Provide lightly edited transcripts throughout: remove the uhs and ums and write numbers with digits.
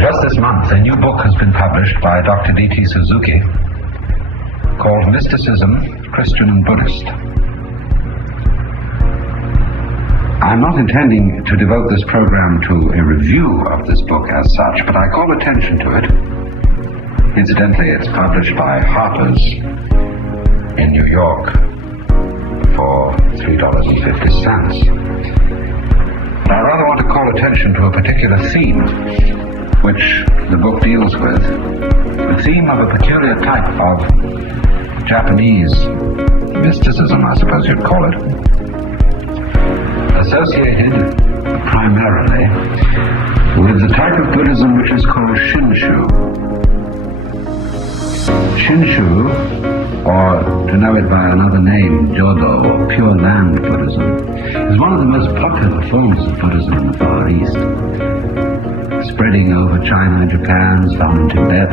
Just this month, a new book has been published by Dr. D.T. Suzuki called Mysticism, Christian and Buddhist. I'm not intending to devote this program to a review of this book as such, but I call attention to it. Incidentally, it's published by Harper's in New York for $3.50. But I rather want to call attention to a particular theme which the book deals with, the theme of a peculiar type of Japanese mysticism, I suppose you'd call it, associated primarily with the type of Buddhism which is called Shinshu. Shinshu, or to know it by another name, Jodo, or Pure Land Buddhism, is one of the most popular forms of Buddhism in the Far East. Spreading over China and Japan, some in Tibet,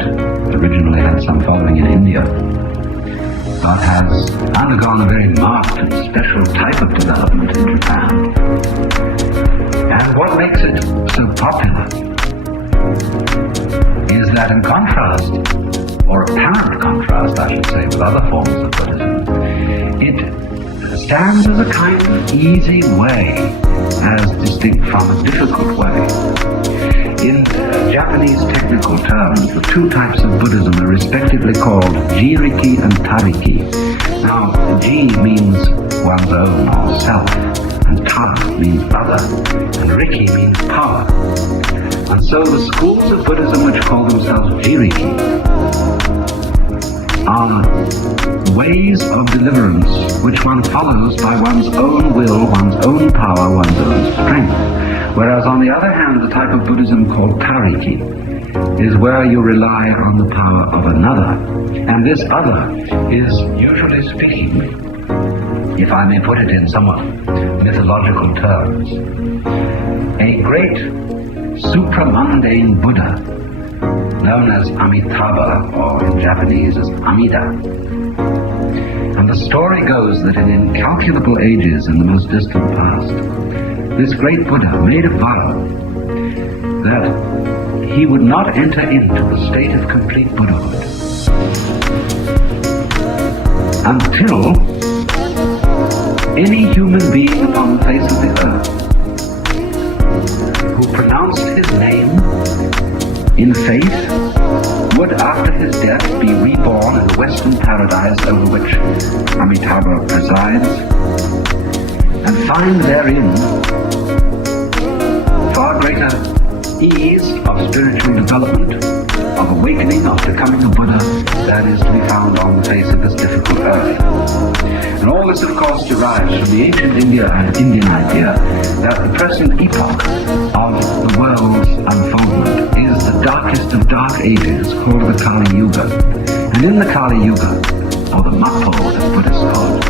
originally had some following in India, but has undergone a very marked and special type of development in Japan. And what makes it so popular is that in contrast, or apparent contrast, I should say, with other forms of Buddhism, it stands as a kind of easy way, as distinct from a difficult way. In Japanese technical terms, the two types of Buddhism are respectively called Jiriki and Tariki. Now, Ji means one's own or self, and Tar means other, and Riki means power. And so the schools of Buddhism which call themselves Jiriki are ways of deliverance which one follows by one's own will, one's own power, one's own strength. Whereas on the other hand, the type of Buddhism called Tariki is where you rely on the power of another. And this other is, usually speaking, if I may put it in somewhat mythological terms, a great supramundane Buddha known as Amitabha, or in Japanese as Amida. And the story goes that in incalculable ages in the most distant past, this great Buddha made a vow that he would not enter into the state of complete Buddhahood until any human being upon the face of the earth who pronounced his name in faith would, after his death, be reborn in the Western paradise over which Amitabha presides, and find therein far greater ease of spiritual development, of awakening, of becoming a Buddha than is to be found on the face of this difficult earth. And all this, of course, derives from the ancient Indian idea that the present epoch of the world's unfoldment is the darkest of dark ages, called the Kali Yuga. And in the Kali Yuga, or the Mappo as Buddhists call it,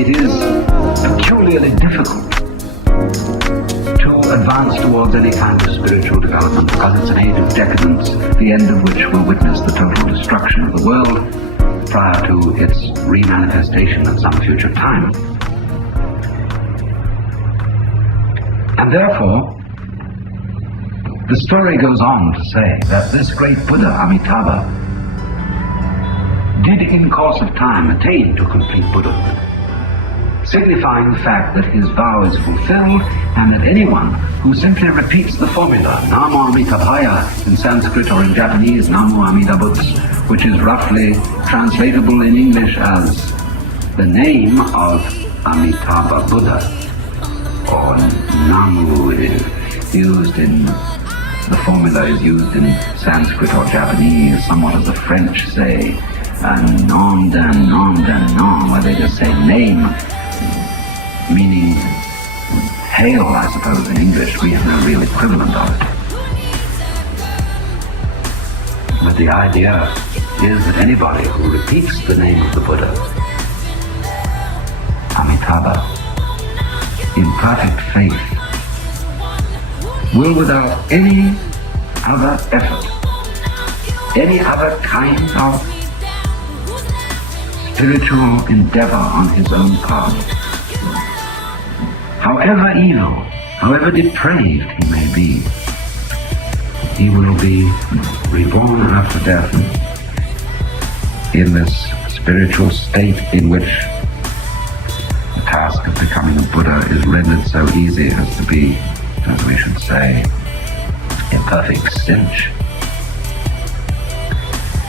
it is peculiarly difficult to advance towards any kind of spiritual development, because it's an age of decadence, the end of which will witness the total destruction of the world prior to its remanifestation at some future time. And therefore, the story goes on to say that this great Buddha, Amitabha, did in course of time attain to complete Buddhahood, signifying the fact that his vow is fulfilled, and that anyone who simply repeats the formula Namo Amitabhaya in Sanskrit, or in Japanese Namo Amida Butsu, which is roughly translatable in English as the name of Amitabha Buddha, or Namu is used in, the formula is used in Sanskrit or Japanese, somewhat as the French say, nom d'un nom, where they just say name, meaning hail, I suppose, in English. We have no real equivalent of it. But the idea is that anybody who repeats the name of the Buddha, Amitabha, in perfect faith, will without any other effort, any other kind of spiritual endeavor on his own part, however evil, however depraved he may be, he will be reborn after death in this spiritual state in which the task of becoming a Buddha is rendered so easy as to be, as we should say, a perfect cinch.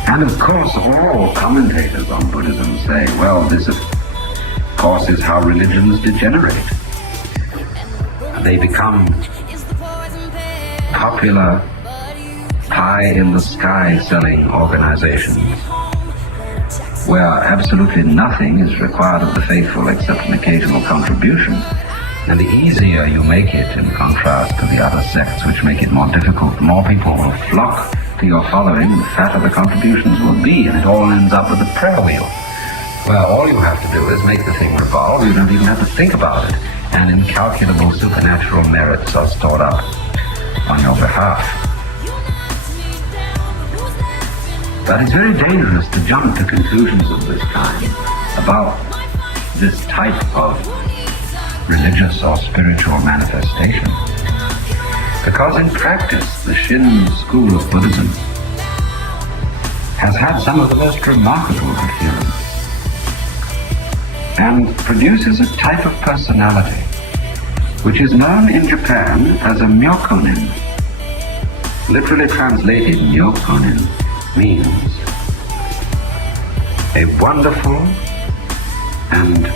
And of course, all commentators on Buddhism say, well, this of course is how religions degenerate. They become popular, pie-in-the-sky selling organizations where absolutely nothing is required of the faithful except an occasional contribution. And the easier you make it, in contrast to the other sects which make it more difficult, the more people will flock to your following, the fatter the contributions will be, and it all ends up with a prayer wheel, where all you have to do is make the thing revolve. You don't even have to think about it, and incalculable supernatural merits are stored up on your behalf. But it's very dangerous to jump to conclusions of this kind about this type of religious or spiritual manifestation, because in practice the Shin school of Buddhism has had some of the most remarkable adherents and produces a type of personality which is known in Japan as a myokonin. Literally translated, myokonin means a wonderful and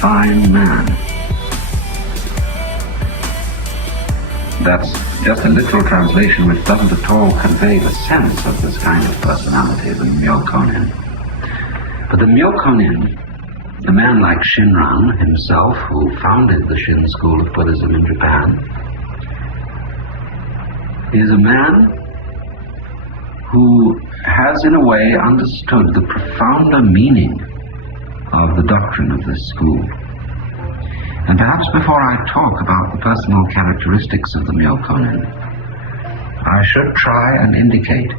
fine man. That's just a literal translation which doesn't at all convey the sense of this kind of personality, the myokonin. But the myokonin, a man like Shinran himself, who founded the Shin school of Buddhism in Japan, is a man who has in a way understood the profounder meaning of the doctrine of this school. And perhaps before I talk about the personal characteristics of the myokonin, I should try and indicate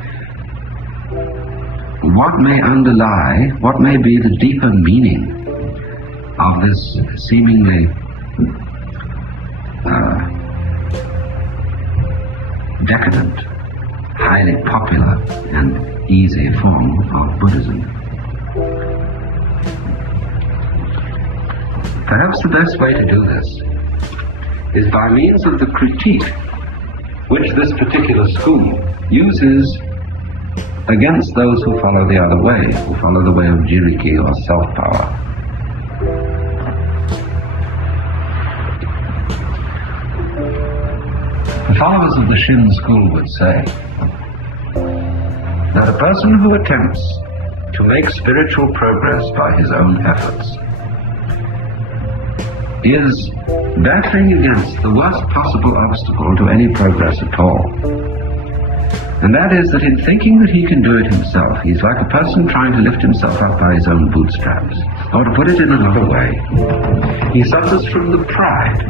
what may underlie, what may be the deeper meaning of this seemingly decadent, highly popular and easy form of Buddhism. Perhaps the best way to do this is by means of the critique which this particular school uses against those who follow the other way, who follow the way of Jiriki or self-power. The followers of the Shin school would say that a person who attempts to make spiritual progress by his own efforts is battling against the worst possible obstacle to any progress at all. And that is that in thinking that he can do it himself, he's like a person trying to lift himself up by his own bootstraps. Or to put it in another way, he suffers from the pride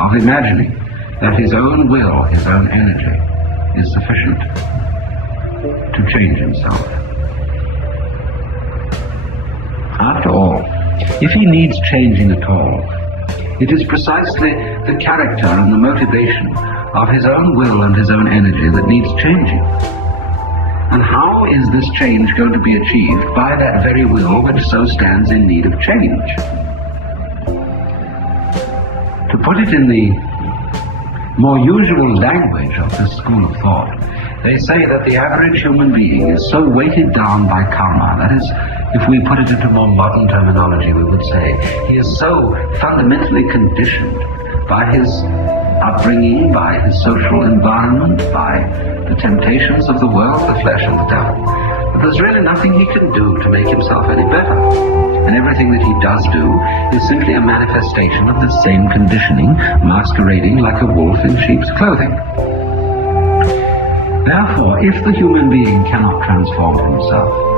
of imagining that his own will, his own energy, is sufficient to change himself. After all, if he needs changing at all, it is precisely the character and the motivation of his own will and his own energy that needs changing. And how is this change going to be achieved? By that very will which so stands in need of change. To put it in the more usual language of this school of thought, they say that the average human being is so weighted down by karma, that is, if we put it into more modern terminology, we would say he is so fundamentally conditioned by his upbringing, by his social environment, by the temptations of the world, the flesh and the devil, that there's really nothing he can do to make himself any better. And everything that he does do is simply a manifestation of the same conditioning, masquerading like a wolf in sheep's clothing. Therefore, if the human being cannot transform himself,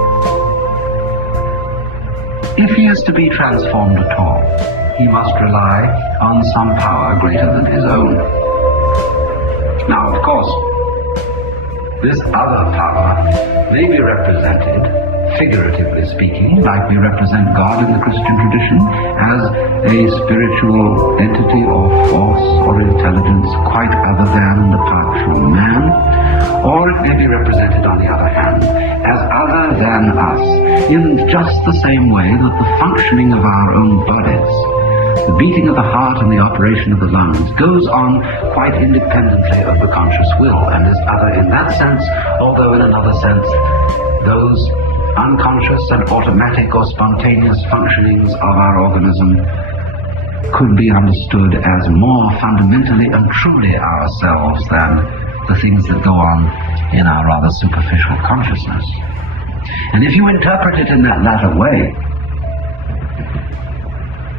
if he is to be transformed at all, he must rely on some power greater than his own. Now, of course, this other power may be represented figuratively speaking, like we represent God in the Christian tradition, as a spiritual entity or force or intelligence quite other than and apart from man, or it may be represented, on the other hand, as other than us, in just the same way that the functioning of our own bodies, the beating of the heart and the operation of the lungs, goes on quite independently of the conscious will, and is other in that sense, although in another sense, those unconscious and automatic or spontaneous functionings of our organism could be understood as more fundamentally and truly ourselves than the things that go on in our rather superficial consciousness. And if you interpret it in that latter way,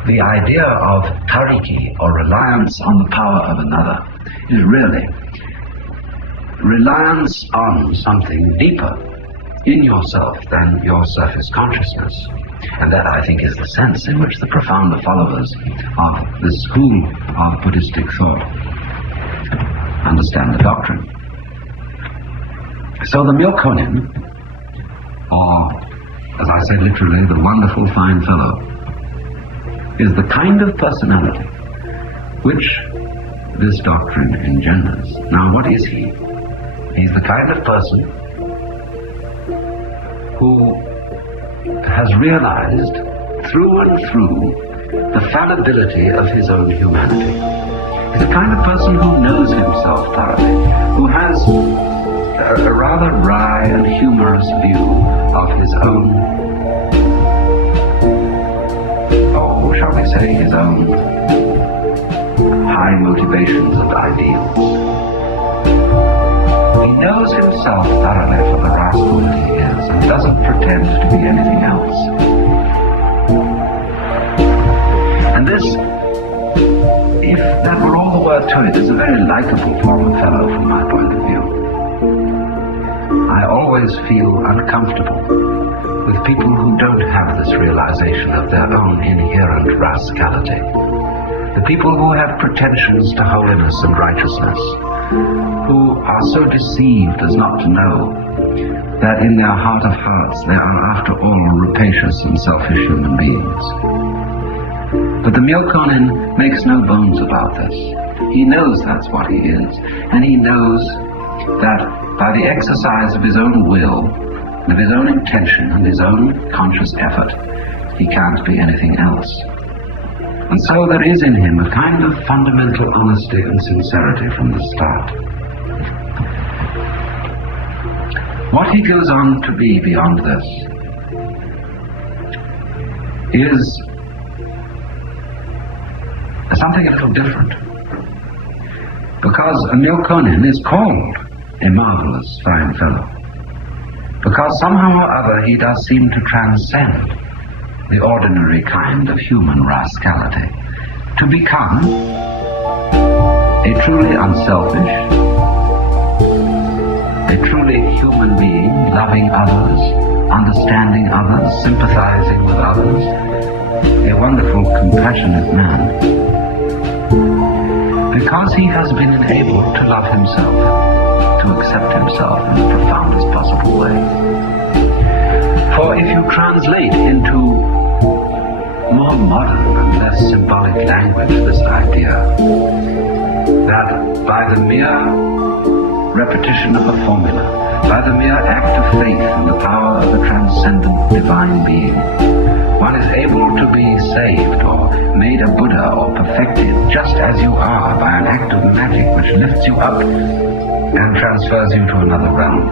the idea of tariki, or reliance on the power of another, is really reliance on something deeper in yourself than your surface consciousness. And that, I think, is the sense in which the profounder followers of this school of Buddhistic thought understand the doctrine. So the Myokonin, or, as I said literally, the wonderful fine fellow, is the kind of personality which this doctrine engenders. Now, what is he? He's the kind of person who has realized through and through the fallibility of his own humanity. He's the kind of person who knows himself thoroughly, who has a rather wry and humorous view of his own, shall we say, his own high motivations and ideals. He knows himself thoroughly for the rascal that he is, and doesn't pretend to be anything else. And this, if that were all the word to it, is a very likable form of fellow from my point of view. I always feel uncomfortable with people who don't have this realization of their own inherent rascality. The people who have pretensions to holiness and righteousness, who are so deceived as not to know that in their heart of hearts they are after all rapacious and selfish human beings. But the Myokonin makes no bones about this. He knows that's what he is, and he knows that by the exercise of his own will, of his own intention and his own conscious effort, he can't be anything else. And so there is in him a kind of fundamental honesty and sincerity from the start. What he goes on to be beyond this is something a little different. Because a Myokonin is called a marvelous fine fellow, because somehow or other he does seem to transcend the ordinary kind of human rascality, to become a truly unselfish, a truly human being, loving others, understanding others, sympathizing with others, a wonderful, compassionate man, because he has been enabled to love himself, to accept himself in the profoundest possible way. For if you translate into more modern and less symbolic language this idea that by the mere repetition of a formula, by the mere act of faith in the power of a transcendent divine being, one is able to be saved or made a Buddha or perfected just as you are by an act of magic which lifts you up and transfers you to another realm.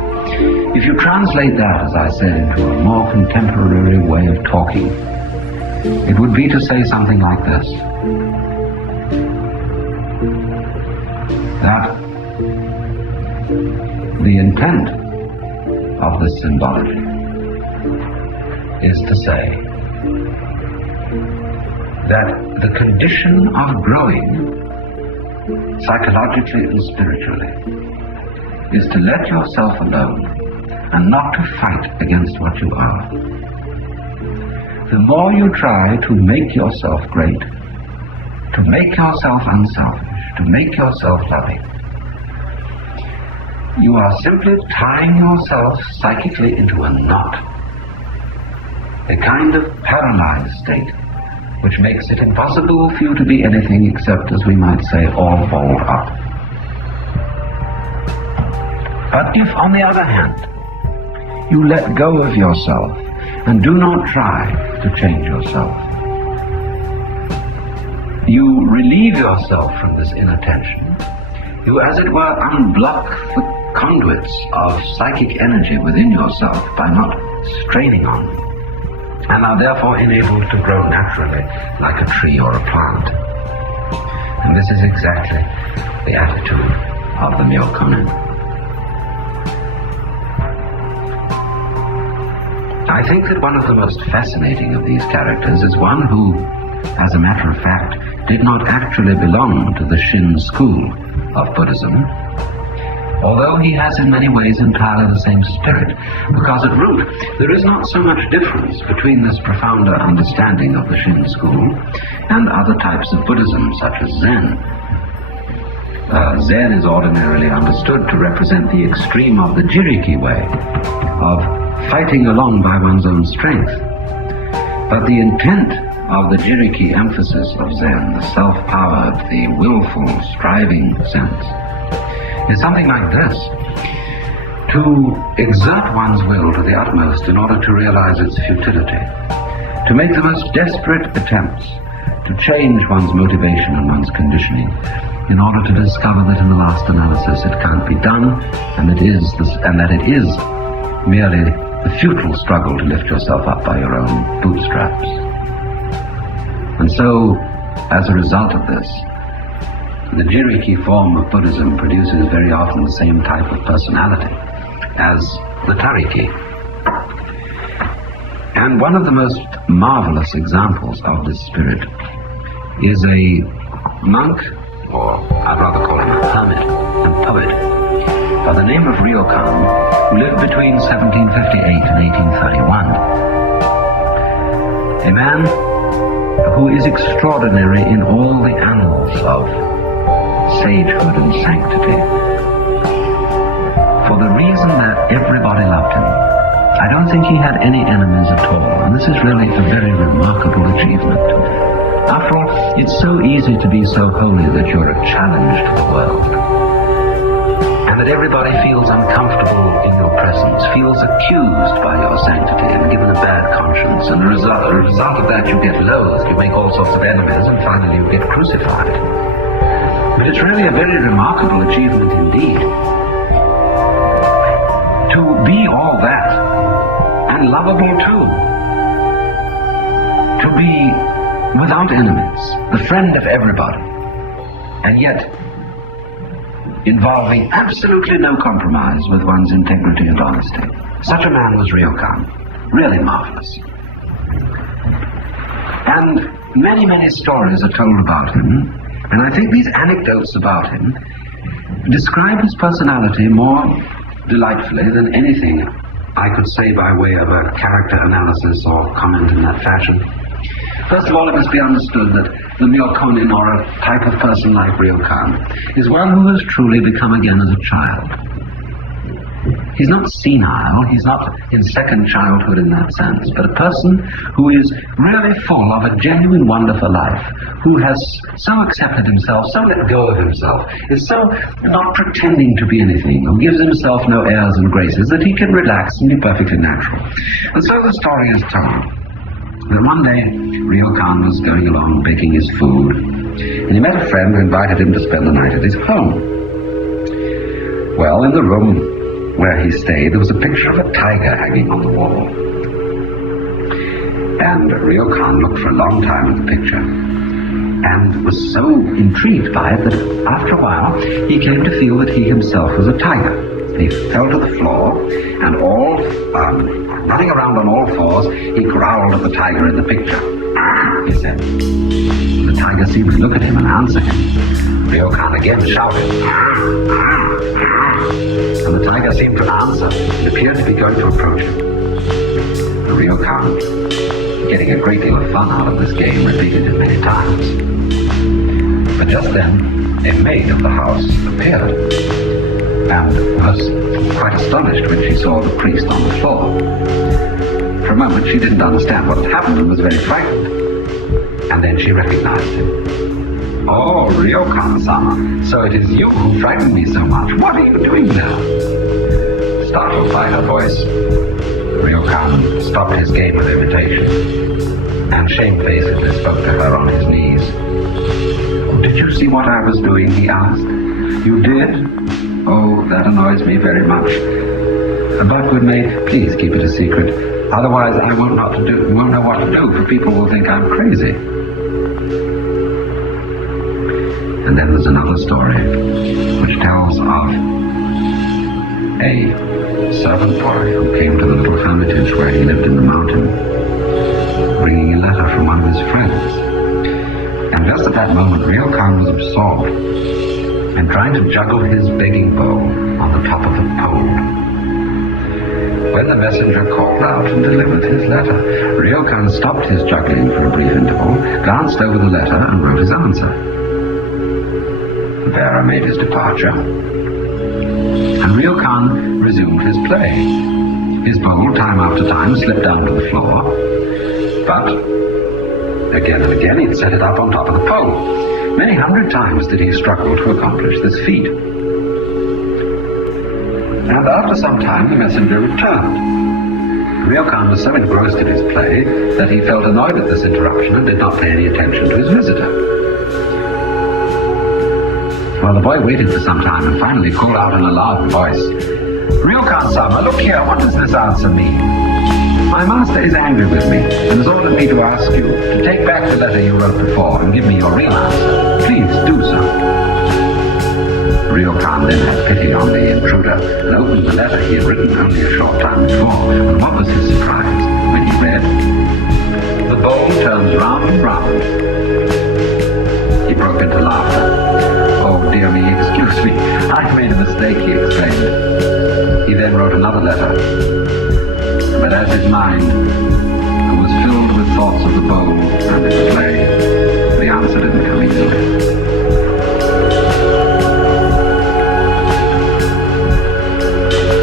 If you translate that, as I said, into a more contemporary way of talking, it would be to say something like this: that the intent of this symbology is to say that the condition of growing psychologically and spiritually is to let yourself alone and not to fight against what you are. The more you try to make yourself great, to make yourself unselfish, to make yourself loving, you are simply tying yourself psychically into a knot a kind of paralyzed state, which makes it impossible for you to be anything except, as we might say, all balled up. But if, on the other hand, you let go of yourself and do not try to change yourself, you relieve yourself from this inner tension, you, as it were, unblock the conduits of psychic energy within yourself by not straining on them, and are therefore enabled to grow naturally like a tree or a plant. And this is exactly the attitude of the Myokonin. I think that one of the most fascinating of these characters is one who, as a matter of fact, did not actually belong to the Shin school of Buddhism, although he has in many ways entirely the same spirit, because at root there is not so much difference between this profounder understanding of the Shin school and other types of Buddhism, such as Zen. Zen is ordinarily understood to represent the extreme of the Jiriki way, of fighting along by one's own strength. But the intent of the Jiriki emphasis of Zen, the self-powered, the willful, striving sense, is something like this: to exert one's will to the utmost in order to realize its futility, to make the most desperate attempts to change one's motivation and one's conditioning in order to discover that in the last analysis it can't be done, and that it is merely the futile struggle to lift yourself up by your own bootstraps. And so, as a result of this, the Jiriki form of Buddhism produces very often the same type of personality as the Tariki. And one of the most marvelous examples of this spirit is a monk, or I'd rather call him a hermit and poet, by the name of Ryokan, who lived between 1758 and 1831. A man who is extraordinary in all the annals of sagehood and sanctity, for the reason that everybody loved him. I don't think he had any enemies at all, and this is really a very remarkable achievement. After all, it's so easy to be so holy that you're a challenge to the world, and that everybody feels uncomfortable in your presence, feels accused by your sanctity and given a bad conscience, and as a result of that you get loathed, you make all sorts of enemies, and finally you get crucified. But it's really a very remarkable achievement indeed to be all that, and lovable too, to be without enemies, the friend of everybody, and yet involving absolutely no compromise with one's integrity and honesty. Such a man was Ryokan. Really marvelous. And many, many stories are told about him, and I think these anecdotes about him describe his personality more delightfully than anything I could say by way of a character analysis or comment in that fashion. First of all, it must be understood that the Myokonin, or a type of person like Ryokan, is one who has truly become again as a child. He's not senile, he's not in second childhood in that sense, but a person who is really full of a genuine wonder for life, who has so accepted himself, so let go of himself, is so not pretending to be anything, who gives himself no airs and graces, that he can relax and be perfectly natural. And so the story is told that one day Ryokan was going along baking his food, and he met a friend who invited him to spend the night at his home. Well, in the room where he stayed, there was a picture of a tiger hanging on the wall. And Ryokan looked for a long time at the picture, and was so intrigued by it that after a while he came to feel that he himself was a tiger. He fell to the floor, and running around on all fours, he growled at the tiger in the picture. He said. The tiger seemed to look at him and answer him. Ryokan again shouted. And the tiger seemed to answer. It appeared to be going to approach him. Ryokan, getting a great deal of fun out of this game, repeated it many times. But just then, a maid of the house appeared, and was quite astonished when she saw the priest on the floor. For a moment, she didn't understand what had happened and was very frightened. And then she recognized him. Oh, Ryokan-sama, so it is you who frightened me so much. What are you doing now? Startled by her voice, Ryokan stopped his game of imitation and shamefacedly spoke to her on his knees. Did you see what I was doing? He asked. You did? Oh, that annoys me very much. But, good maid, please keep it a secret. Otherwise, I won't know what to do, for people will think I'm crazy. And then there's another story, which tells of a servant boy who came to the little hermitage where he lived in the mountain, bringing a letter from one of his friends. And just at that moment, Ryokan was absorbed in trying to juggle his begging bowl on the top of a pole. When the messenger called out and delivered his letter, Ryokan stopped his juggling for a brief interval, glanced over the letter, and wrote his answer. The bearer made his departure, and Ryokan resumed his play. His bowl, time after time, slipped down to the floor, but again and again he'd set it up on top of the pole. Many hundred times did he struggle to accomplish this feat. And after some time the messenger returned. Ryokan was so engrossed in his play that he felt annoyed at this interruption and did not pay any attention to his visitor. Well, the boy waited for some time and finally called out in a loud voice, Ryokan-sama, look here, what does this answer mean? My master is angry with me and has ordered me to ask you to take back the letter you wrote before and give me your real answer. Please do so. Ryokan then had pity on the intruder and opened the letter he had written only a short time before. And what was his surprise when he read, the bowl turns round and round. He broke into laughter. Oh dear me, excuse me, I made a mistake, he exclaimed. He then wrote another letter. But as his mind was filled with thoughts of the bowl and its play, the answer didn't come easily.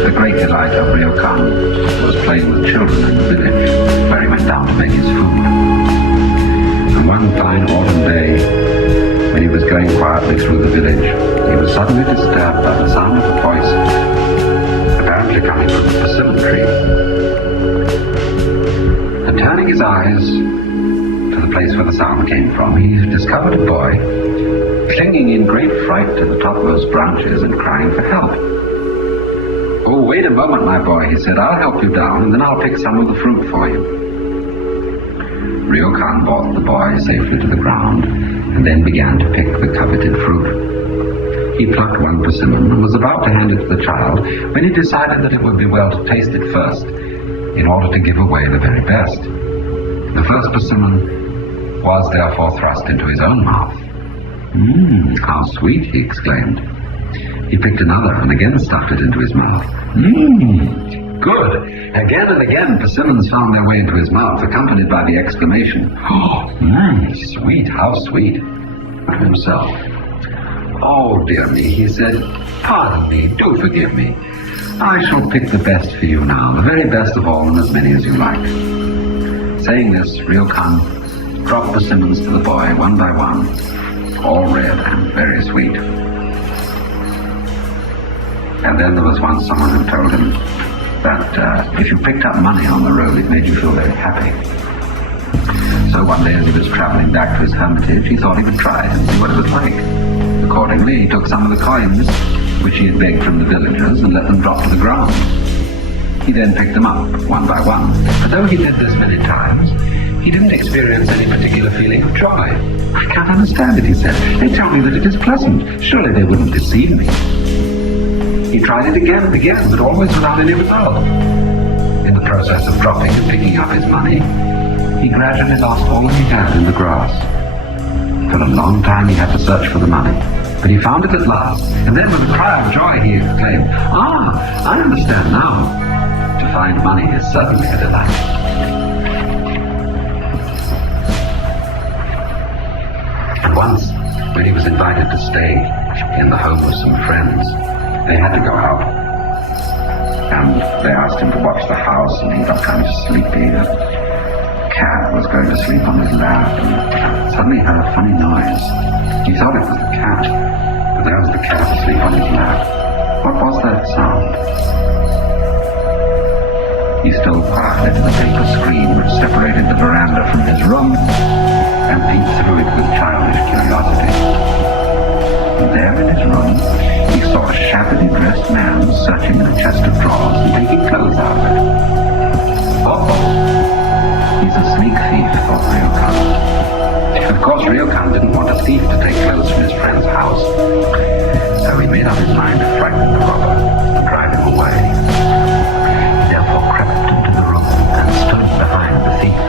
The great delight of Ryokan was playing with children in the village, where he went down to make his food. And one fine autumn day, when he was going quietly through the village, he was suddenly disturbed by the sound of a voice, apparently coming from the persimmon tree. And turning his eyes to the place where the sound came from, he discovered a boy clinging in great fright to the topmost branches and crying for help. Oh, wait a moment, my boy, he said. I'll help you down, and then I'll pick some of the fruit for you. Ryokan brought the boy safely to the ground, and then began to pick the coveted fruit. He plucked one persimmon and was about to hand it to the child when he decided that it would be well to taste it first, in order to give away the very best. The first persimmon was therefore thrust into his own mouth. How sweet, he exclaimed. He picked another and again stuffed it into his mouth. Good. Again and again persimmons found their way into his mouth, accompanied by the exclamation, sweet, how sweet, to himself. Oh, dear me, he said, pardon me, do forgive me. I shall pick the best for you now, the very best of all, and as many as you like. Saying this, Ryokan dropped persimmons to the boy, one by one, all red and very sweet. And then there was once someone who told him that if you picked up money on the road, it made you feel very happy. So one day as he was traveling back to his hermitage, he thought he would try and see what it was like. Accordingly, he took some of the coins which he had begged from the villagers and let them drop to the ground. He then picked them up, one by one. But though he did this many times, he didn't experience any particular feeling of joy. I can't understand it, he said. They tell me that it is pleasant. Surely they wouldn't deceive me. He tried it again and again, but always without any result. In the process of dropping and picking up his money, he gradually lost all he had in the grass. For a long time he had to search for the money, but he found it at last, and then with a cry of joy he exclaimed, I understand now. To find money is certainly a delight. And once, when he was invited to stay in the home of some friends, they had to go out. and they asked him to watch the house, and he got kind of sleepy. A cat was going to sleep on his lap, and suddenly he heard a funny noise. He thought it was the cat, but there was the cat asleep on his lap. What was that sound? He stole quietly to the paper screen which separated the veranda from his room and peeped through it with childish curiosity. And there in his room, he saw a shabbily dressed man searching in a chest of drawers and taking clothes out of it. Uh-oh. He's a sneak thief, thought Ryokan. Of course, Ryokan didn't want a thief to take clothes from his friend's house, so he made up his mind to frighten the robber and drive him away. He therefore crept into the room and stood behind the thief.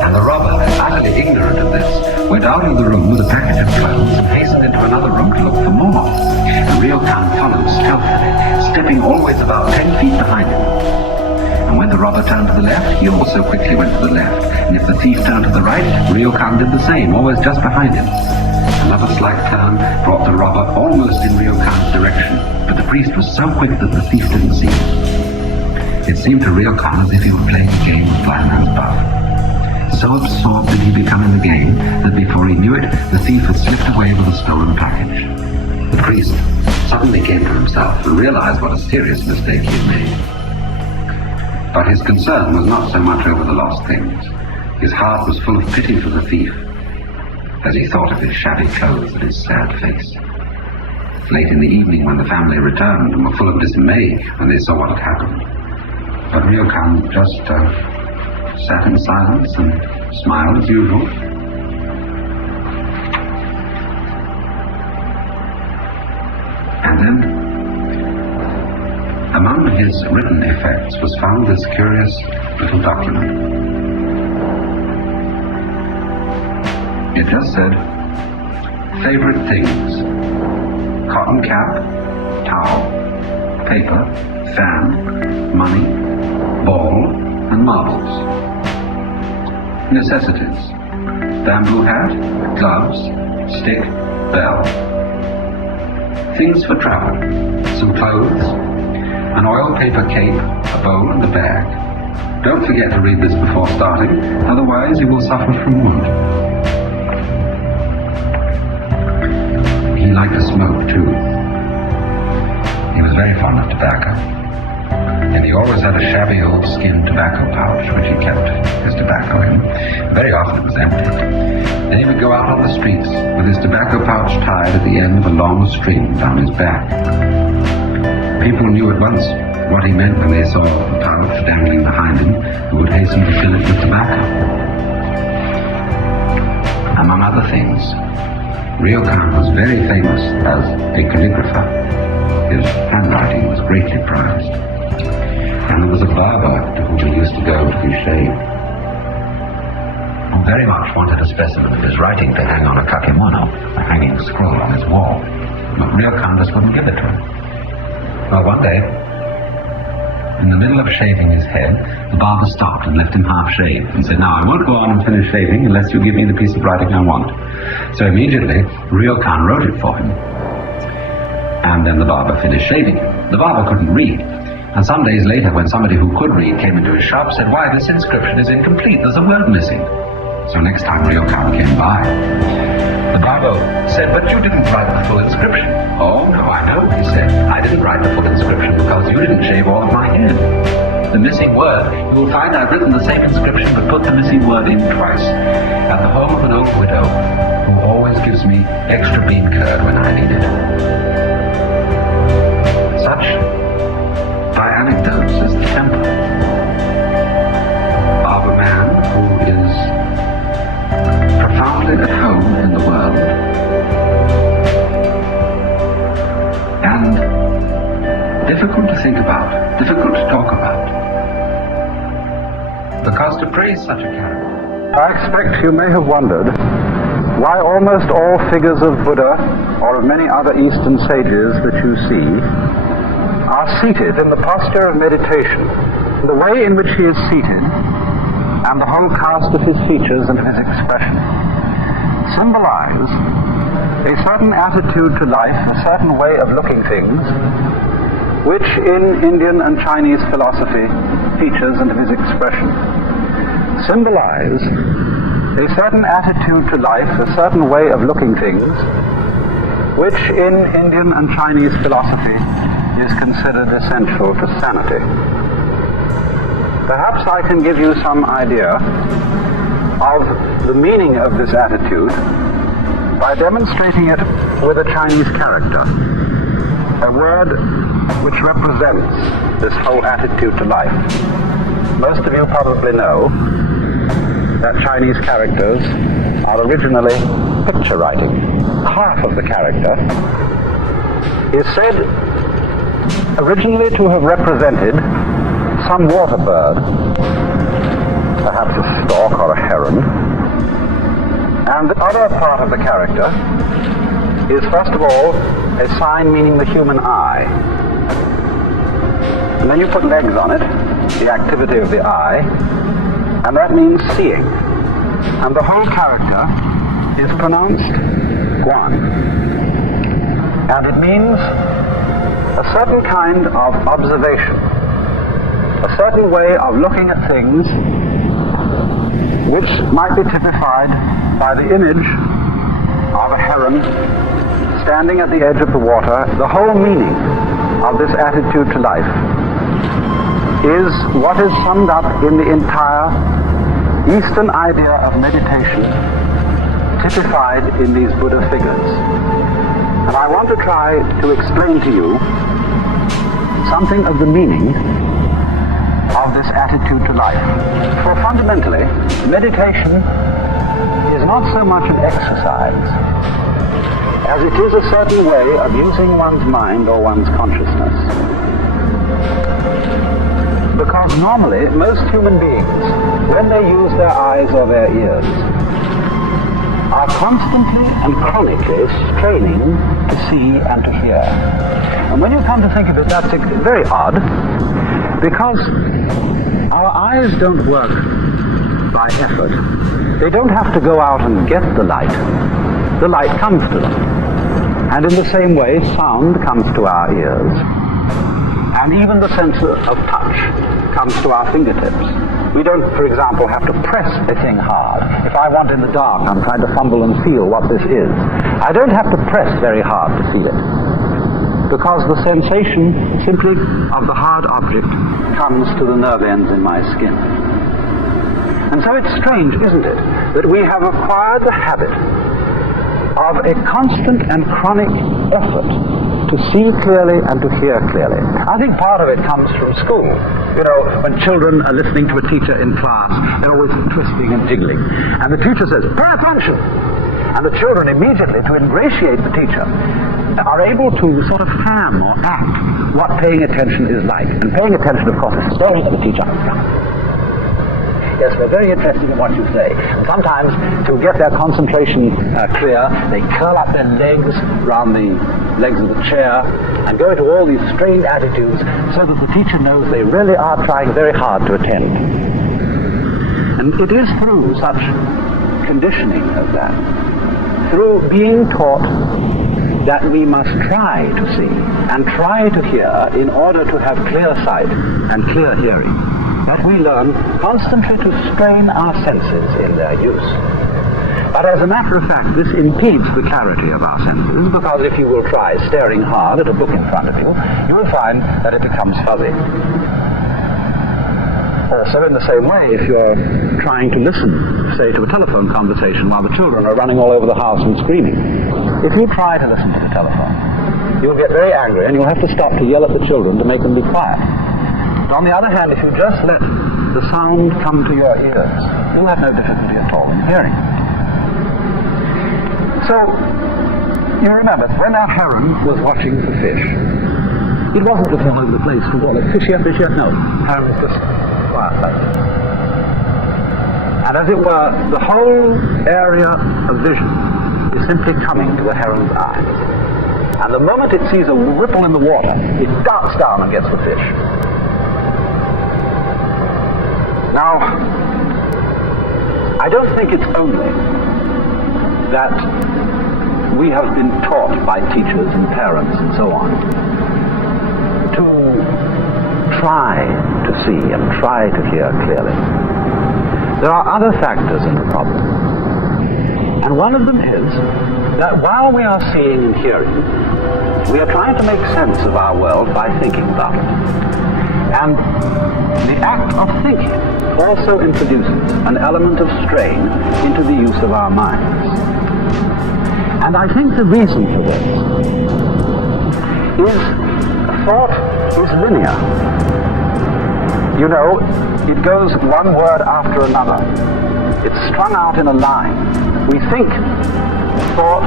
And the robber, utterly ignorant of this, went out of the room with a package of clothes and hastened into another room to look for more. And Ryokan followed stealthily, stepping always about 10 feet behind him. And when the robber turned to the left, he also quickly went to the left. And if the thief turned to the right, Ryokan did the same, always just behind him. Another slight turn brought the robber almost in Ryokan's direction, but the priest was so quick that the thief didn't see him. It seemed to Ryokan as if he were playing a game of blind man's buff. So absorbed did he become in the game that before he knew it, the thief had slipped away with a stolen package. The priest suddenly came to himself and realized what a serious mistake he had made. But his concern was not so much over the lost things. His heart was full of pity for the thief, as he thought of his shabby clothes and his sad face. Late in the evening, when the family returned and were full of dismay when they saw what had happened, but Ryokan just sat in silence and smiled as usual. And then, among his written effects was found this curious little document. It just said, favorite things: cotton cap, towel, paper, fan, money, ball, and marbles. Necessities: bamboo hat, gloves, stick, bell. Things for travel: some clothes, an oil paper cape, a bowl, and a bag. Don't forget to read this before starting, otherwise you will suffer from want. He liked to smoke too. He was very fond of tobacco, and he always had a shabby old skin tobacco pouch which he kept his tobacco in. Very often it was empty. Then he would go out on the streets with his tobacco pouch tied at the end of a long string down his back. People knew at once what he meant when they saw the pouch dangling behind him and would hasten to fill it with tobacco. Among other things, Ryokan was very famous as a calligrapher. His handwriting was greatly prized. And there was a barber to whom he used to go to be shaved, who very much wanted a specimen of his writing to hang on a kakemono, a hanging scroll on his wall. But Ryokan just wouldn't give it to him. Well, one day, in the middle of shaving his head, the barber stopped and left him half-shaved and said, "Now, I won't go on and finish shaving unless you give me the piece of writing I want." So immediately, Ryokan wrote it for him. And then the barber finished shaving him. The barber couldn't read. And some days later, when somebody who could read came into his shop, said, "Why, this inscription is incomplete. There's a word missing." So next time Ryokan came by, the barber said, "But you didn't write the full inscription." "Oh, no, I know," he said. "I didn't write the full inscription because you didn't shave all of my head. The missing word, you will find I've written the same inscription but put the missing word in twice, at the home of an old widow who always gives me extra bean curd when I need it." Such, by anecdotes, is the temper of a man who is profoundly at home in the world and difficult to think about, difficult to talk about. Because to praise such a character, I expect you may have wondered why almost all figures of Buddha or of many other Eastern sages that you see are seated in the posture of meditation. The way in which he is seated and the whole cast of his features and of his expression symbolize a certain attitude to life, a certain way of looking things, which in Indian and Chinese philosophy, features and of his expression, symbolize a certain attitude to life, a certain way of looking things, which in Indian and Chinese philosophy is considered essential to sanity. Perhaps I can give you some idea of the meaning of this attitude by demonstrating it with a Chinese character, a word which represents this whole attitude to life. Most of you probably know that Chinese characters are originally picture writing. Half of the character is said originally to have represented some water bird, perhaps a stork or a heron, and the other part of the character is first of all a sign meaning the human eye. And then you put legs on it, the activity of the eye, and that means seeing. And the whole character is pronounced Guan. And it means a certain kind of observation, a certain way of looking at things which might be typified by the image of a heron standing at the edge of the water. The whole meaning of this attitude to life is what is summed up in the entire Eastern idea of meditation, typified in these Buddha figures. And I want to try to explain to you something of the meaning of this attitude to life. For fundamentally, meditation is not so much an exercise as it is a certain way of using one's mind or one's consciousness. Because normally, most human beings, when they use their eyes or their ears, are constantly and chronically straining to see and to hear. And when you come to think of it, that's very odd, because our eyes don't work by effort. They don't have to go out and get the light. The light comes to them. And in the same way, sound comes to our ears. And even the sense of touch comes to our fingertips. We don't, for example, have to press a thing hard. If I want in the dark, I'm trying to fumble and feel what this is. I don't have to press very hard to feel it, because the sensation simply of the hard object comes to the nerve ends in my skin. And so it's strange, isn't it, that we have acquired the habit of a constant and chronic effort to see clearly and to hear clearly. I think part of it comes from school. You know, when children are listening to a teacher in class, they're always twisting and jiggling. And the teacher says, "Pay attention!" And the children immediately, to ingratiate the teacher, are able to sort of ham or act what paying attention is like. And paying attention, of course, is staring at the teacher. Yes, we're very interested in what you say. And sometimes, to get their concentration clear, they curl up their legs around the legs of the chair and go into all these strange attitudes so that the teacher knows they really are trying very hard to attend. And it is through such conditioning of that, through being taught that we must try to see and try to hear in order to have clear sight and clear hearing, that we learn constantly to strain our senses in their use. But as a matter of fact, this impedes the clarity of our senses, because if you will try staring hard at a book in front of you, you will find that it becomes fuzzy. Also, in the same way, if you're trying to listen, say, to a telephone conversation while the children are running all over the house and screaming, if you try to listen to the telephone, you'll get very angry and you'll have to stop to yell at the children to make them be quiet. But on the other hand, if you just let the sound come to your ears, you'll have no difficulty at all in hearing. So, you remember, when that heron was watching for fish, it wasn't just all over the place for all that fish yet, no. Heron was just quiet like this. And as it were, the whole area of vision is simply coming to the heron's eyes. And the moment it sees a ripple in the water, it darts down and gets the fish. Now, I don't think it's only that we have been taught by teachers and parents and so on to try to see and try to hear clearly. There are other factors in the problem. And one of them is that while we are seeing and hearing, we are trying to make sense of our world by thinking about it. And the act of thinking also introduces an element of strain into the use of our minds. And I think the reason for this is thought is linear. You know, it goes one word after another. It's strung out in a line. We think thought,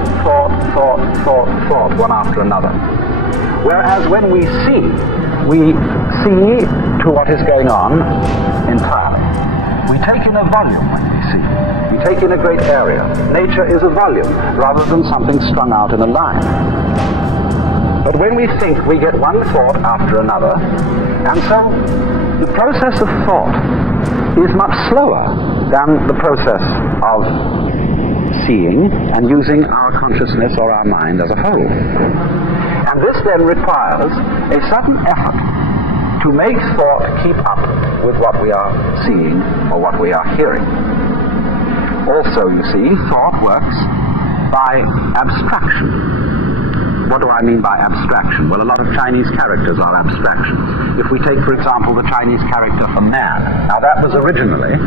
one after another. Whereas when we see to what is going on entirely. We take in a volume when we see. We take in a great area. Nature is a volume rather than something strung out in a line. But when we think, we get one thought after another, and so the process of thought is much slower than the process of seeing and using our consciousness or our mind as a whole. And this then requires a sudden effort to make thought keep up with what we are seeing or what we are hearing. Also, you see, thought works by abstraction. What do I mean by abstraction? Well, a lot of Chinese characters are abstractions. If we take, for example, the Chinese character for man. Now, that was originally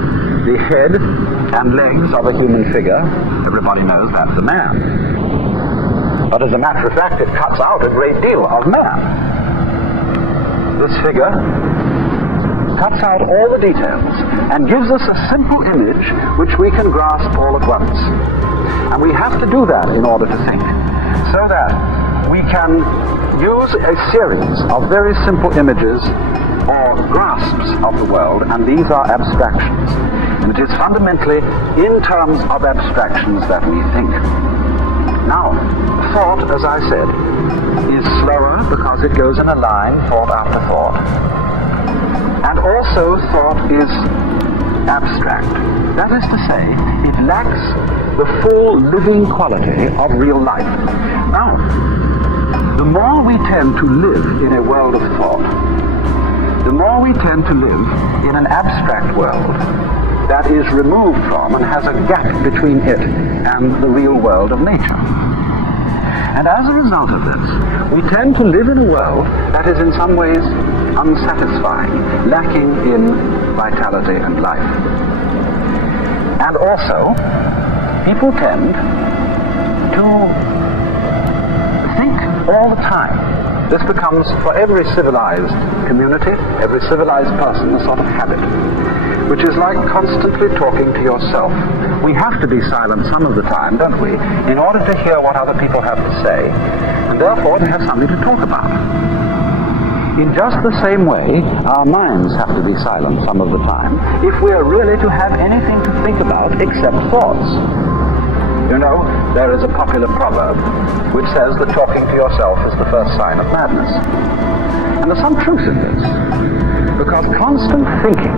the head and legs of a human figure. Everybody knows that's a man. But as a matter of fact, it cuts out a great deal of man. This figure cuts out all the details and gives us a simple image which we can grasp all at once. And we have to do that in order to think, so that we can use a series of very simple images or grasps of the world, and these are abstractions. And it is fundamentally in terms of abstractions that we think. Now, thought, as I said, is slower because it goes in a line, thought after thought. And also thought is abstract. That is to say, it lacks the full living quality of real life. Now, the more we tend to live in a world of thought, the more we tend to live in an abstract world that is removed from and has a gap between it and the real world of nature. And as a result of this, we tend to live in a world that is in some ways unsatisfying, lacking in vitality and life. And also, people tend to think all the time. This becomes, for every civilized community, every civilized person, a sort of habit, which is like constantly talking to yourself. We have to be silent some of the time, don't we, in order to hear what other people have to say, and therefore to have something to talk about. In just the same way, our minds have to be silent some of the time, if we are really to have anything to think about except thoughts. You know, there is a popular proverb which says that talking to yourself is the first sign of madness. And there's some truth in this, because constant thinking,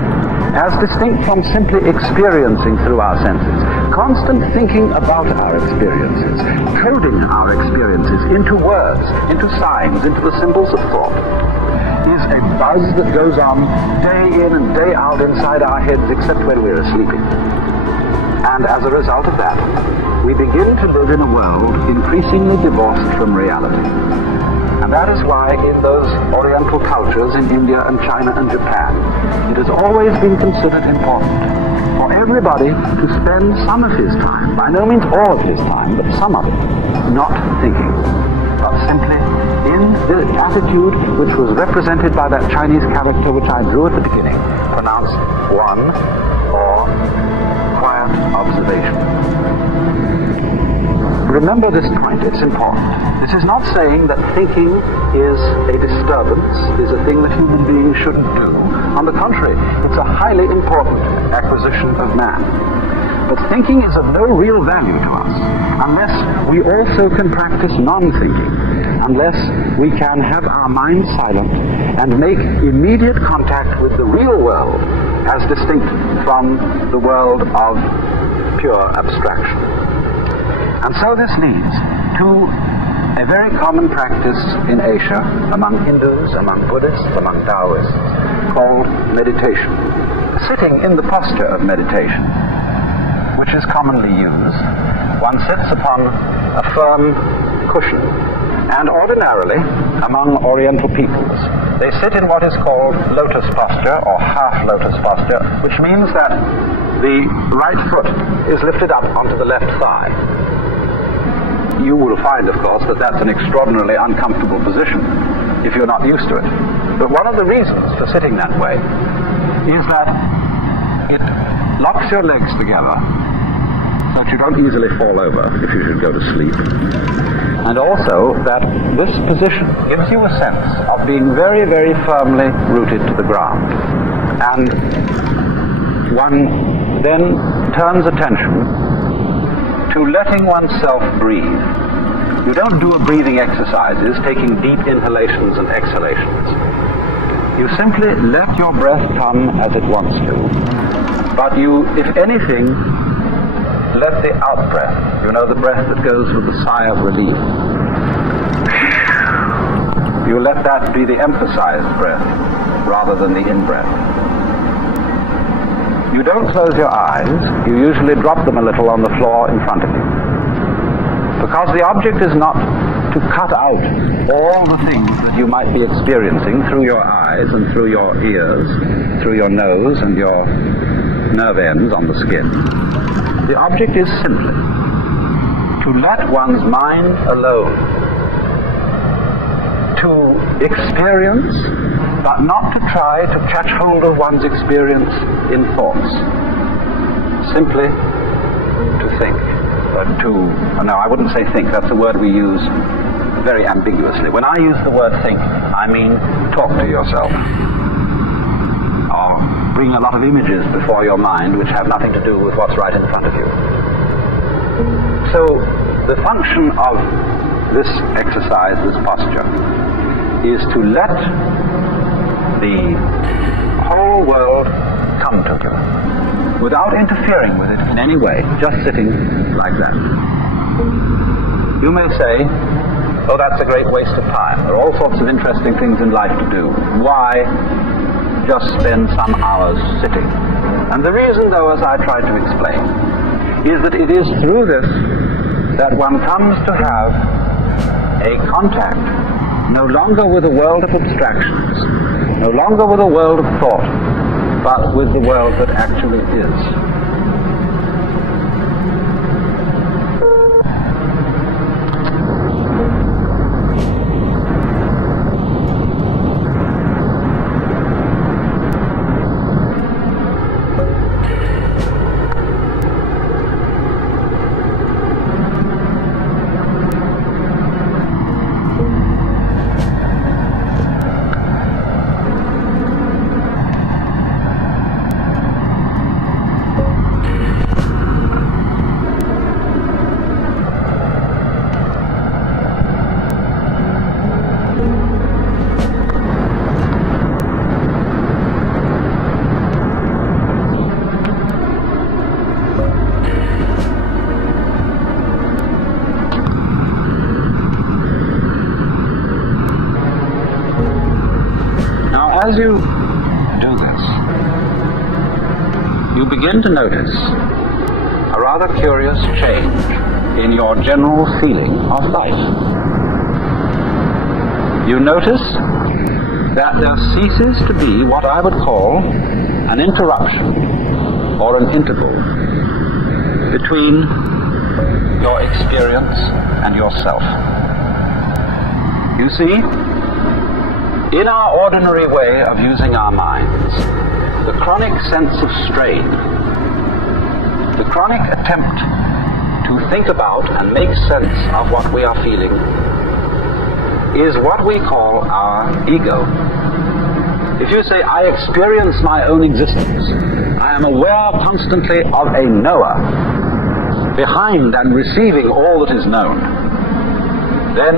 as distinct from simply experiencing through our senses, constant thinking about our experiences, coding our experiences into words, into signs, into the symbols of thought, is a buzz that goes on day in and day out inside our heads, except when we're sleeping. And as a result of that, we begin to live in a world increasingly divorced from reality. And that is why in those Oriental cultures in India and China and Japan, it has always been considered important for everybody to spend some of his time, by no means all of his time, but some of it, not thinking, but simply in the attitude which was represented by that Chinese character which I drew at the beginning, pronounced one or quiet observation. Remember this point, it's important. This is not saying that thinking is a disturbance, is a thing that human beings shouldn't do. On the contrary, it's a highly important acquisition of man. But thinking is of no real value to us unless we also can practice non-thinking, unless we can have our minds silent and make immediate contact with the real world as distinct from the world of pure abstraction. And so this leads to a very common practice in Asia, among Hindus, among Buddhists, among Taoists, called meditation. Sitting in the posture of meditation, which is commonly used, one sits upon a firm cushion. And ordinarily, among Oriental peoples, they sit in what is called lotus posture or half lotus posture, which means that the right foot is lifted up onto the left thigh. You will find, of course, that that's an extraordinarily uncomfortable position if you're not used to it. But one of the reasons for sitting that way is that it locks your legs together so that you don't easily fall over if you should go to sleep. And also that this position gives you a sense of being very, very firmly rooted to the ground. And one then turns attention to letting oneself breathe. You don't do a breathing exercises, taking deep inhalations and exhalations. You simply let your breath come as it wants to. But you, if anything, let the out-breath, you know, the breath that goes with a sigh of relief, you let that be the emphasized breath rather than the in-breath. You don't close your eyes, you usually drop them a little on the floor in front of you. Because the object is not to cut out all the things that you might be experiencing through your eyes and through your ears, through your nose and your nerve ends on the skin. The object is simply to let one's mind alone, to experience, but not to try to catch hold of one's experience in thoughts. Simply to think. No, I wouldn't say think, that's a word we use very ambiguously. When I use the word think, I mean talk to yourself. Or bring a lot of images before your mind which have nothing to do with what's right in front of you. So the function of this exercise, this posture, is to let the whole world come to you without interfering with it in any way, just sitting like that. You may say, oh, that's a great waste of time. There are all sorts of interesting things in life to do. Why just spend some hours sitting? And the reason, though, as I tried to explain, is that it is through this that one comes to have a contact no longer with a world of abstractions, no longer with a world of thought, but with the world that actually is. As you do this, you begin to notice a rather curious change in your general feeling of life. You notice that there ceases to be what I would call an interruption or an interval between your experience and yourself. You see, in our ordinary way of using our minds, the chronic sense of strain, the chronic attempt to think about and make sense of what we are feeling, is what we call our ego. If you say, I experience my own existence, I am aware constantly of a knower behind and receiving all that is known, then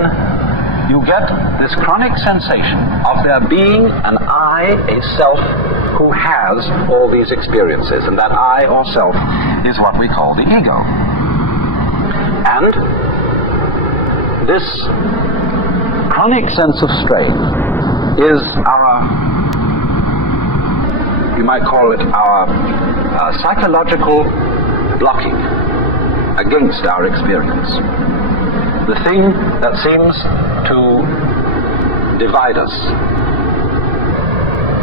you get this chronic sensation of there being an I, a self, who has all these experiences, and that I or self is what we call the ego. And This chronic sense of strain is our, you might call it our psychological blocking against our experience. The thing that seems to divide us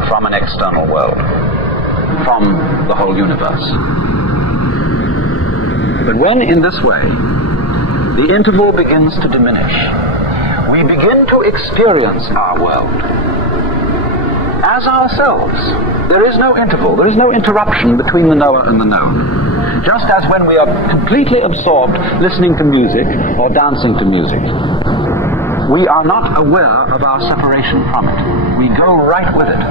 from an external world, from the whole universe. But when in this way the interval begins to diminish, we begin to experience our world as ourselves. There is no interval, there is no interruption between the knower and the known. Just as when we are completely absorbed listening to music or dancing to music, we are not aware of our separation from it. We go right with it.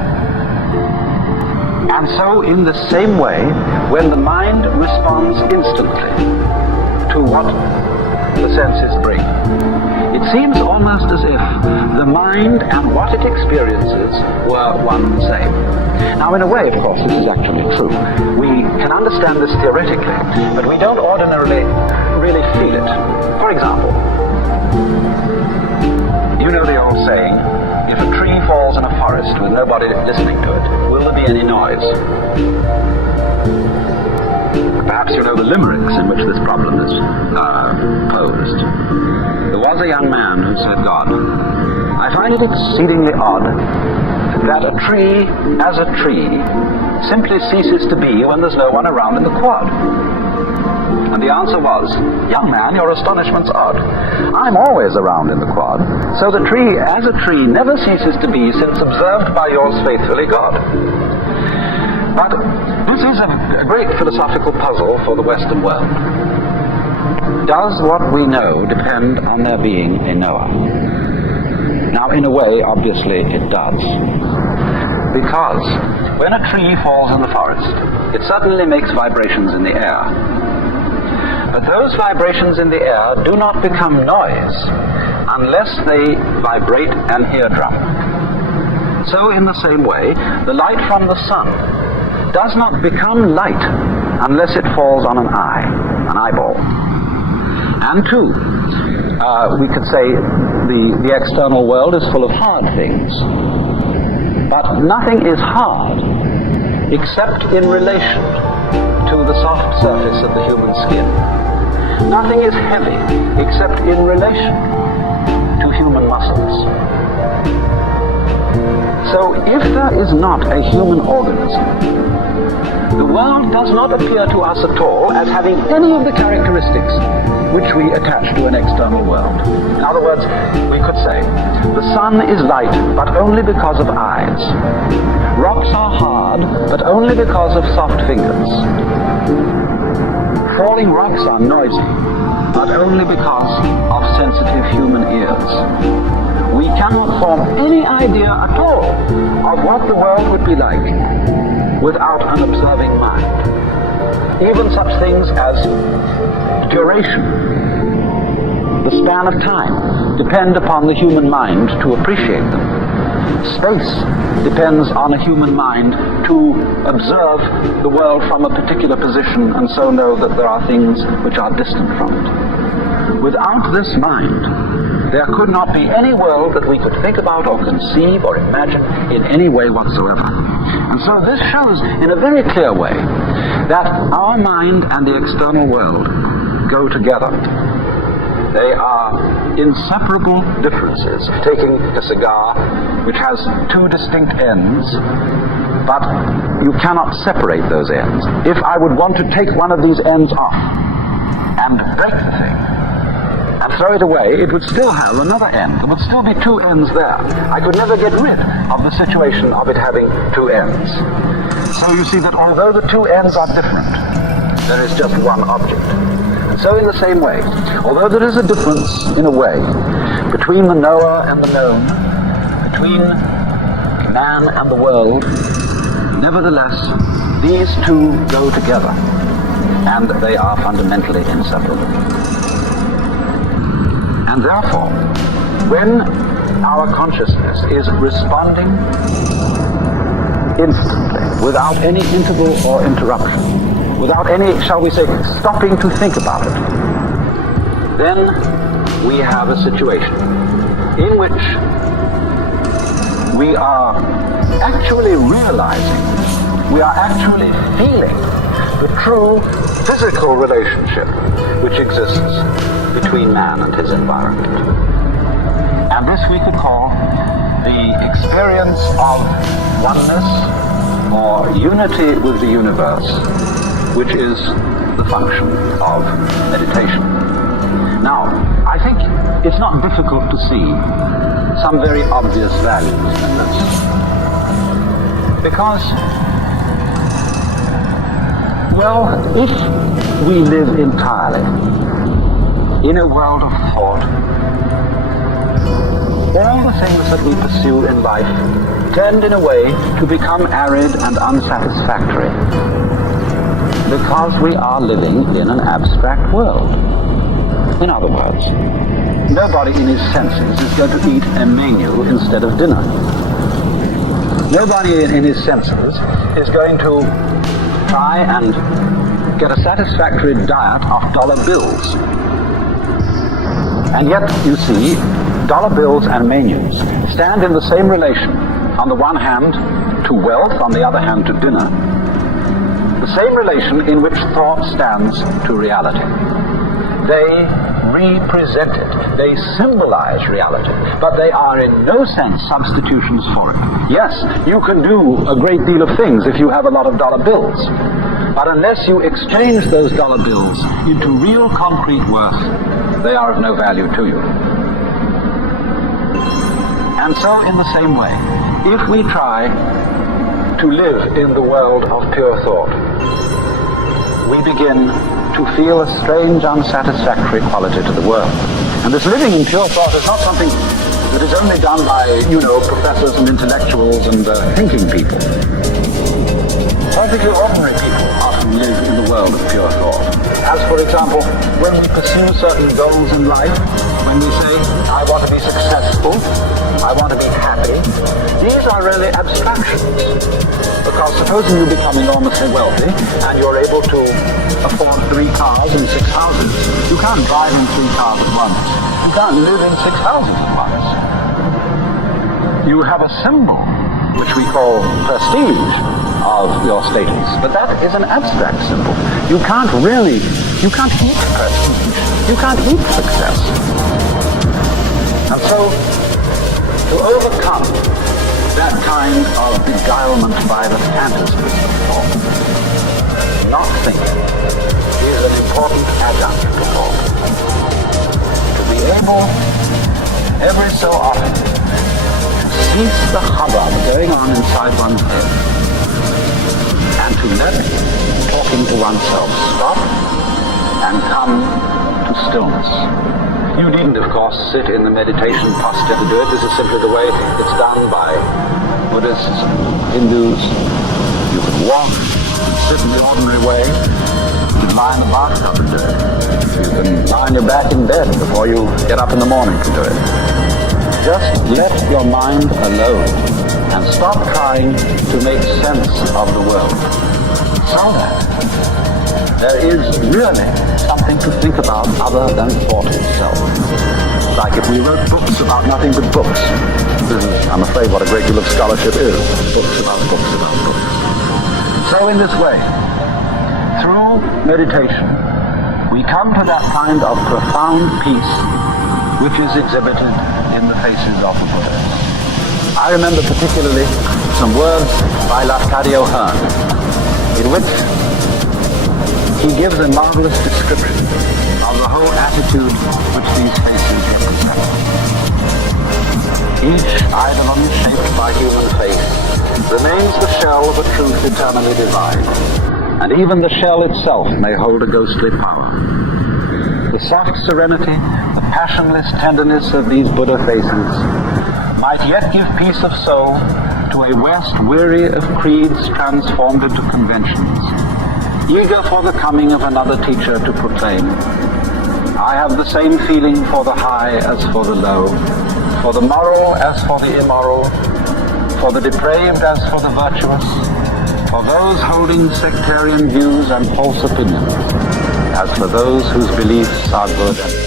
And so in the same way, when the mind responds instantly to what the senses bring, it seems almost as if the mind and what it experiences were one and the same. Now, in a way, of course, this is actually true. We can understand this theoretically, but we don't ordinarily really feel it. For example, you know the old saying, if a tree falls in a forest with nobody listening to it, will there be any noise? Perhaps you know the limericks in which this problem is posed. There was a young man who said, God, I find it exceedingly odd that a tree, as a tree, simply ceases to be when there's no one around in the quad. And the answer was, young man, your astonishment's odd. I'm always around in the quad, so the tree, as a tree, never ceases to be since observed by yours faithfully, God. But this is a great philosophical puzzle for the Western world. Does what we know depend on there being a knower? Now, in a way, obviously, it does. Because when a tree falls in the forest, it suddenly makes vibrations in the air. But those vibrations in the air do not become noise unless they vibrate an eardrum. So in the same way, the light from the sun does not become light unless it falls on an eye, an eyeball. And two, we could say the external world is full of hard things. But nothing is hard except in relation to the soft surface of the human skin. Nothing is heavy except in relation to human muscles. So if there is not a human organism, the world does not appear to us at all as having any of the characteristics which we attach to an external world. In other words, we could say, the sun is light, but only because of eyes. Rocks are hard, but only because of soft fingers. Falling rocks are noisy, but only because of sensitive human ears. We cannot form any idea at all of what the world would be like without an observing mind. Even such things as duration, the span of time, depend upon the human mind to appreciate them. Space depends on a human mind to observe the world from a particular position and so know that there are things which are distant from it. Without this mind, there could not be any world that we could think about or conceive or imagine in any way whatsoever. And so this shows in a very clear way that our mind and the external world go together. They are inseparable differences. Taking a cigar which has two distinct ends, but you cannot separate those ends. If I would want to take one of these ends off and break the thing and throw it away, it would still have another end. There would still be two ends there. I could never get rid of the situation of it having two ends. So you see that although the two ends are different, there is just one object. And so in the same way, although there is a difference, in a way, between the knower and the known, between man and the world, nevertheless, these two go together, and they are fundamentally inseparable. And therefore, when our consciousness is responding instantly, without any interval or interruption, without any, shall we say, stopping to think about it, then we have a situation in which we are actually realizing, we are actually feeling the true physical relationship which exists between man and his environment. And this we could call the experience of oneness or unity with the universe, which is the function of meditation. Now, I think it's not difficult to see some very obvious values in this. Because, well, if we live entirely in a world of thought, all the things that we pursue in life tend in a way to become arid and unsatisfactory, because we are living in an abstract world. In other words, nobody in his senses is going to eat a menu instead of dinner. Nobody in his senses is going to try and get a satisfactory diet of dollar bills. And yet, you see, dollar bills and menus stand in the same relation, on the one hand to wealth, on the other hand to dinner, the same relation in which thought stands to reality. They represent it. They symbolize reality, but they are in no sense substitutions for it. Yes, you can do a great deal of things if you have a lot of dollar bills, but unless you exchange those dollar bills into real concrete worth, they are of no value to you. And so, in the same way, if we try to live in the world of pure thought, we begin to feel a strange, unsatisfactory quality to the world. And this living in pure thought is not something that is only done by, professors and intellectuals and thinking people. Perfectly ordinary people often live in the world of pure thought. As, for example, when we pursue certain goals in life, when we say, I want to be successful, I want to be happy, these are really abstractions. Because supposing you become enormously wealthy and you're able to afford 3 cars and 6 houses, you can't drive in 3 cars at once. You can't live in 6 houses at once. You have a symbol, which we call prestige, of your status. But that is an abstract symbol. You can't heap prestige. You can't heap success. And so, to overcome that kind of beguilement by the fantasies of thought, not thinking is an important adjunct to thought. To be able, every so often, to cease the hubbub going on inside one's head, and to let talking to oneself stop and come to stillness. You needn't, of course, sit in the meditation posture to do it. This is simply the way it's done by Buddhists, Hindus. You can walk, sit in the ordinary way. You can lie in the bathtub and do it. You can lie on your back in bed before you get up in the morning to do it. Just let your mind alone and stop trying to make sense of the world, so that there is really something to think about other than thought itself. Like if we wrote books about nothing but books. This is, I'm afraid, what a great deal of scholarship is. Books about books about books. So in this way, through meditation, we come to that kind of profound peace which is exhibited in the faces of the Buddha. I remember particularly some words by Lafcadio Hearn, in which he gives a marvelous description of the whole attitude which these faces represent. Each eidolon shaped by human face remains the shell of a truth eternally divine, and even the shell itself may hold a ghostly power. The soft serenity, the passionless tenderness of these Buddha faces might yet give peace of soul to a West weary of creeds transformed into conventions, eager for the coming of another teacher to proclaim, I have the same feeling for the high as for the low, for the moral as for the immoral, for the depraved as for the virtuous, for those holding sectarian views and false opinions, as for those whose beliefs are good and